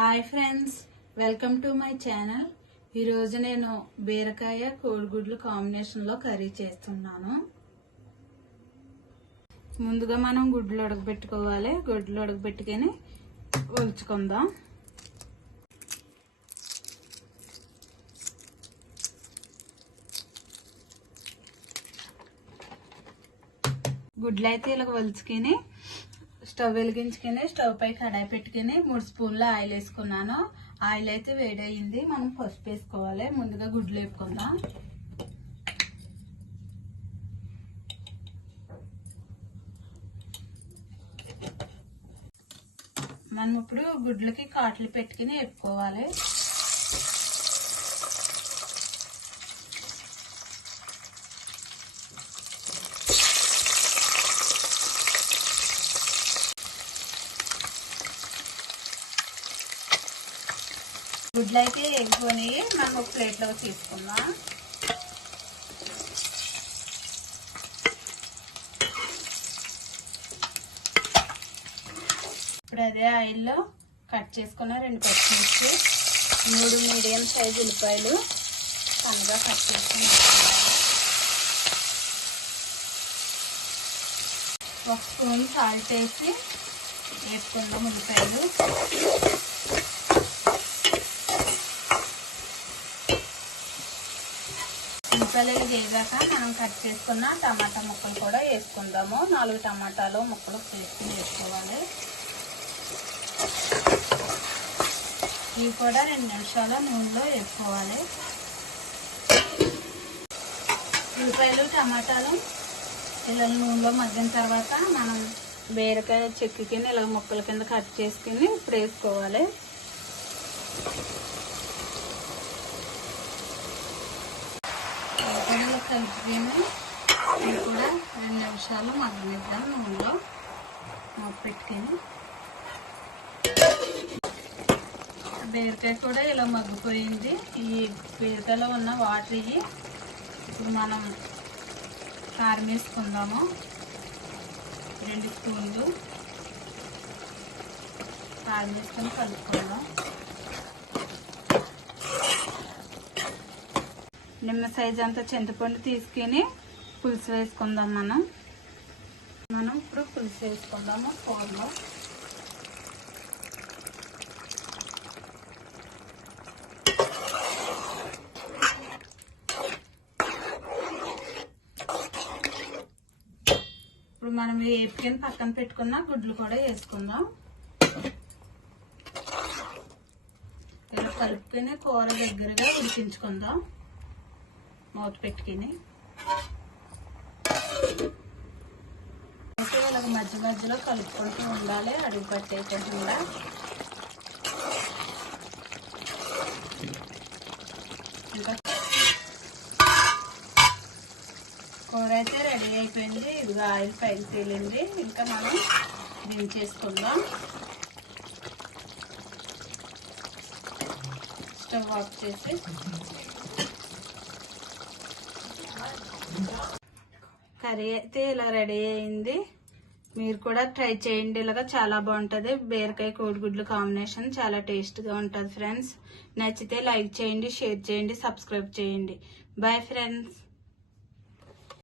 Hi friends, welcome to my channel. ఈరోజు నేను బీరకాయ కోడిగుడ్లు కాంబినేషన్లో కర్రీ చేస్తున్నాను. ముందుగా మనం గుడ్లు ఉడకబెట్టుకోవాలి. గుడ్లు ఉడకబెట్టుకొని ఒలుచుకుందాం. గుడ్లు అయితే ఇలా ఒలుచుకొని స్టవ్ వెలిగించుకొని స్టవ్ పై కడాయి పెట్టుకుని 3 స్పూన్ల ఆయిల్ వేసుకున్నాను. ఆయిల్ అయితే వేడయింది. మనం పసుపు వేసుకోవాలి. ముందుగా గుడ్లు వేపుకుందాం. మనం ఇప్పుడు గుడ్లకి కాట్లు పెట్టుకుని వేపుకోవాలి. గుడ్లు అయితే ఎగ్గుని మనం ఒక ప్లేట్లో తీసుకుందాం. ఇప్పుడు అదే ఆయిల్లో కట్ చేసుకున్న 2 పచ్చిమిర్చి, 3 మీడియం సైజు ఉల్లిపాయలు సన్నగా కట్ చేసుకుని 1 స్పూన్ సాల్ట్ వేసి వేసుకుందాం. ఉల్లిపాయలు ఉల్లిపాయలు వేగాక మనం కట్ చేసుకున్న టమాటా ముక్కలు కూడా వేసుకుందాము. 4 టమాటాలు ముక్కలు వేసుకుని వేసుకోవాలి. ఇవి కూడా 2 నిమిషాల నూనెలో వేసుకోవాలి. ఉల్లిపాయలు టమాటాలు ఇలా నూనెలో మగ్గిన తర్వాత మనం బీరకాయ చెక్కుని ఇలా ముక్కల కింద కట్ చేసుకుని ఇప్పుడు వేసుకోవాలి. కలుపుకొని ఇది కూడా 2 నిమిషాలు మగ్గనిద్దాం. నూనెలో పెట్టుకొని బీరకాయ కూడా ఇలా మగ్గిపోయింది. ఈ బీరకాయలో ఉన్న వాటర్ ఇవి. ఇప్పుడు మనం కారం వేసుకుందాము. 2 స్పూన్లు కారం వేసుకొని కలుపుకుందాం. నిమ్మ సైజు అంతా చింతపండు తీసుకుని పులుసు వేసుకుందాం. మనం ఇప్పుడు పులుసు వేసుకుందాము. కూరలో ఇప్పుడు మనం వేపుకొని పక్కన పెట్టుకున్న గుడ్లు కూడా వేసుకుందాం. ఇలా కలుపుకొని కూర దగ్గరగా ఉడికించుకుందాం. మూత పెట్టుకుని అయితే ఇలాగ మధ్య మధ్యలో కలుపుకుంటూ ఉండాలి, అడుగు పట్టేయకుండా. ఇంకా కూర అయితే రెడీ అయిపోయింది. ఇదిగా ఆయిల్ పైకి తేలింది. ఇంకా మనం దించేసుకుందాం. స్టవ్ ఆఫ్ చేసి కర్రీ అయితే ఇలా రెడీ అయింది. మీరు కూడా ట్రై చేయండి. ఇలాగా చాలా బాగుంటుంది. బీరకాయ కోడిగుడ్లు కాంబినేషన్ చాలా టేస్ట్గా ఉంటుంది ఫ్రెండ్స్. నచ్చితే లైక్ చేయండి, షేర్ చేయండి, సబ్స్క్రైబ్ చేయండి. Bye friends.